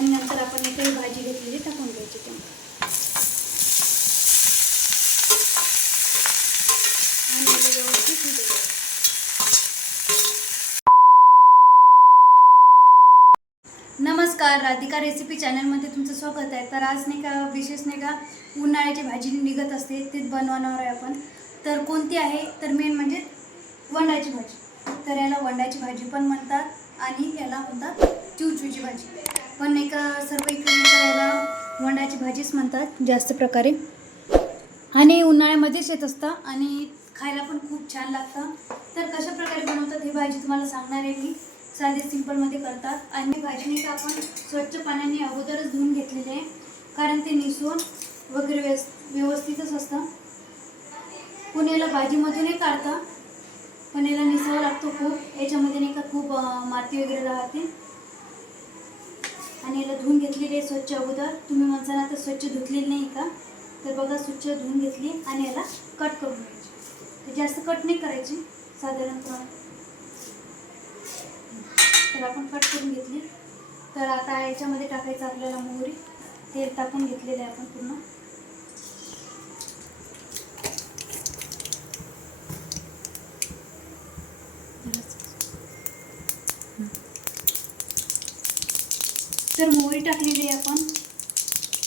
आणि नंतर आपण एक भाजी घेतलेली टाकून द्यायची ते आणि व्यवस्थित होऊ द्यायचं. नमस्कार, राधिका रेसिपी चॅनलमध्ये तुमचं स्वागत आहे. तर आज नाही का विशेष नाही का उन्हाळ्याची भाजी निघत असते तीच बनवणार आहे आपण. तर कोणती आहे तर मेन म्हणजे वंडाची भाजी. तर याला वंडाची भाजी पण म्हणतात आणि याला म्हणतात चिवचिवची भाजी पण नाही का सर्व इकडे याला वंडाची भाजीच म्हणतात जास्त प्रकारे. आणि उन्हाळ्यामध्येच येत असतं आणि खायला पण खूप छान लागतं. तर कशा प्रकारे बनवतात ही भाजी तुम्हाला सांगणार आहे मी. साधे सिंपलमध्ये करतात आणि भाजी नाही का आपण स्वच्छ पाण्याने अगोदरच धुवून घेतलेले आहे, कारण ते निसून वगैरे व्यवस्थितच असतं. पण याला भाजीमधूनही काढता पण याला निसावं लागतो खूप. याच्यामध्ये नाही का खूप माती वगैरे राहते आणि याला धुवून घेतलेली आहे स्वच्छ अगोदर. तुम्ही म्हणता ना तर स्वच्छ धुतलेली नाही का, तर बघा स्वच्छ धुवून घेतली आणि याला कट करून घ्यायची. तर जास्त कट नाही करायची, साधारणतः तर आपण कट करून घेतली. तर आता याच्यामध्ये टाकायचं आपल्याला मोहरी. तेल टाकून घेतलेलं आहे आपण पूर्ण. तर मोहरी टाकलेली आहे आपण.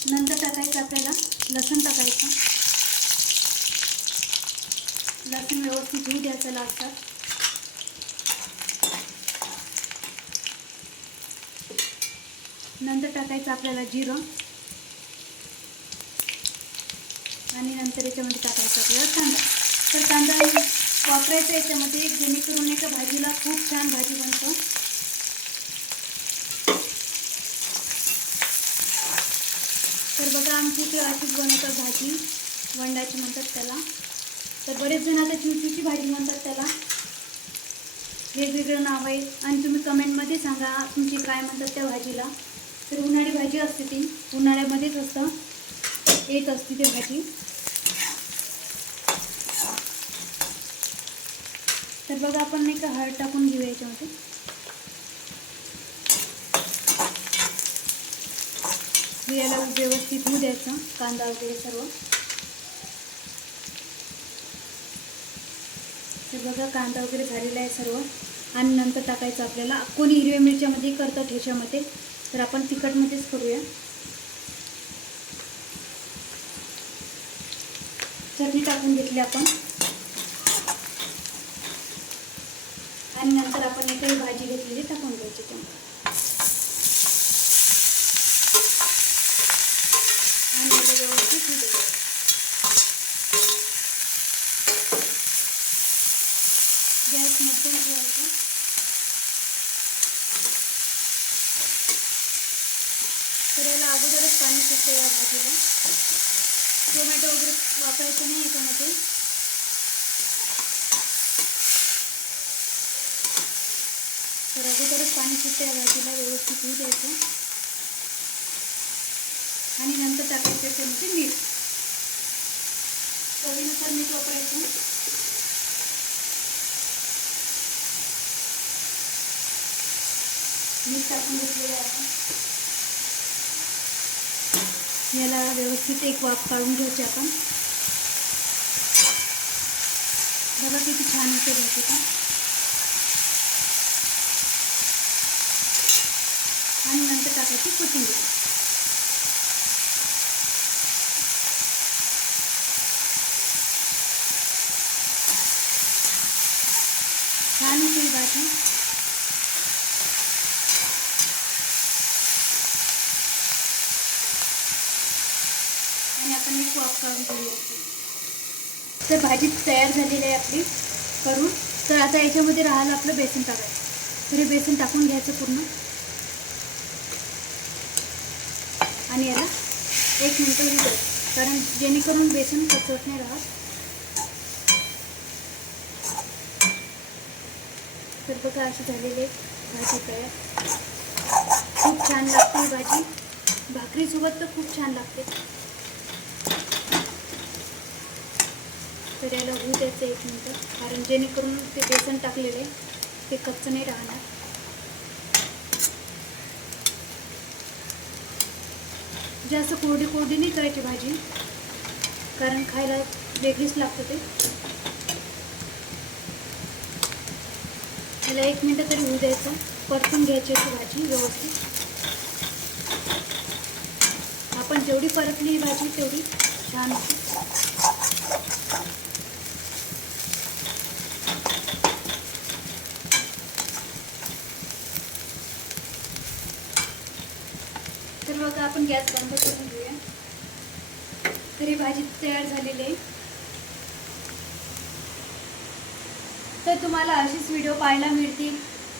नंतर टाकायचं आपल्याला लसूण टाकायचं. लसूण व्यवस्थित होऊ द्यायचं लागतं. नंतर टाकायचं आपल्याला जिरं आणि नंतर याच्यामध्ये टाकायचं आपल्याला कांदा. तर कांदा वापरायचा याच्यामध्ये जेणेकरून एका भाजीला खूप छान भाजी बनतं. तर बघा आमची इथे अशीच बनवतात भाजी, वंडाची म्हणतात त्याला. तर बरेच जण आता चिवचिवची भाजी म्हणतात त्याला, वेगवेगळं नाव आहे. आणि तुम्ही कमेंटमध्ये सांगा तुमची काय म्हणतात त्या भाजीला. तर उन्हाळी भाजी असते ती, उन्हाळ्यामध्येच असतं येत असते ती भाजी. तर बघा आपण नाही का हळद टाकून घेऊया याच्यामध्ये. याला व्यवस्थित होऊ द्यायचं कांदा वगैरे सर्व. तर बघा कांदा वगैरे झालेला आहे सर्व. आणि नंतर टाकायचं आपल्याला, कोणी हिरव्या मिरच्यामध्ये करतं ठेच्यामध्ये, तर आपण तिखटमध्येच करूया. चटणी टाकून घेतली आपण आणि नंतर आपण एकही भाजी घेतलेली टाकून द्यायची त्या आणि व्यवस्थित होऊ द्यायचं. गॅस मध्यम ठेवायचा. तर याला अगोदरच पाणी सुटतं या भाजीला. टोमॅटो वगैरे वापरायचं नाही याच्यामध्ये. तर अगोदरच पाणी सुटतं या भाजीला, व्यवस्थित होऊ द्यायचं. आणि नंतर टाकायचं याच्यामध्ये मीठ. चवीनुसार मीठ वापरायचं. मीठ टाकून घेतलेलं आहे आपण. याला व्यवस्थित एक वाफ काढून घ्यायची आपण. बघा किती छान होते भाजी का. आणि नंतर टाकायची कोथिंबीर. छान होती ही भाजी. आणि आपण एक वाफ काढून घेऊया. तर भाजी तयार झालेली आहे आपली करून. तर आता याच्यामध्ये राहिलं आपलं बेसन टाकायचं. तर हे बेसन टाकून घ्यायचं पूर्ण आणि याला 1 मिनिट होऊ द्यायचं, कारण जेणेकरून बेसन कचवट नाही राहत. तर बघा अशी झालेली भाजी तयार. खूप छान लागते ही भाजी, भाकरीसोबत तर खूप छान लागते. तर याला होऊ द्यायचं 1 मिनिट, कारण जेणेकरून ते बेसन टाकलेले ते कच्चं नाही राहणार. जास्त कोरडी कोरडी नाही करायची भाजी, कारण खायला वेगळीच लागतं ते. त्याला 1 मिनिट तरी होऊ द्यायचं, परतून घ्यायची ती भाजी व्यवस्थित. आपण जेवढी परतली भाजी तेवढी छान होते. तर बघा आपण गॅस बंद करून घेऊया. तरी भाजी तयार झालेली आहे. तर तुम्हाला अशीच व्हिडिओ पाहायला मिळतील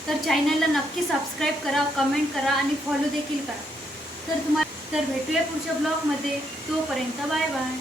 तर चॅनलला नक्की सबस्क्राईब करा, कमेंट करा आणि फॉलो देखील करा. तर भेटूया पुढच्या ब्लॉगमध्ये. तोपर्यंत बाय बाय.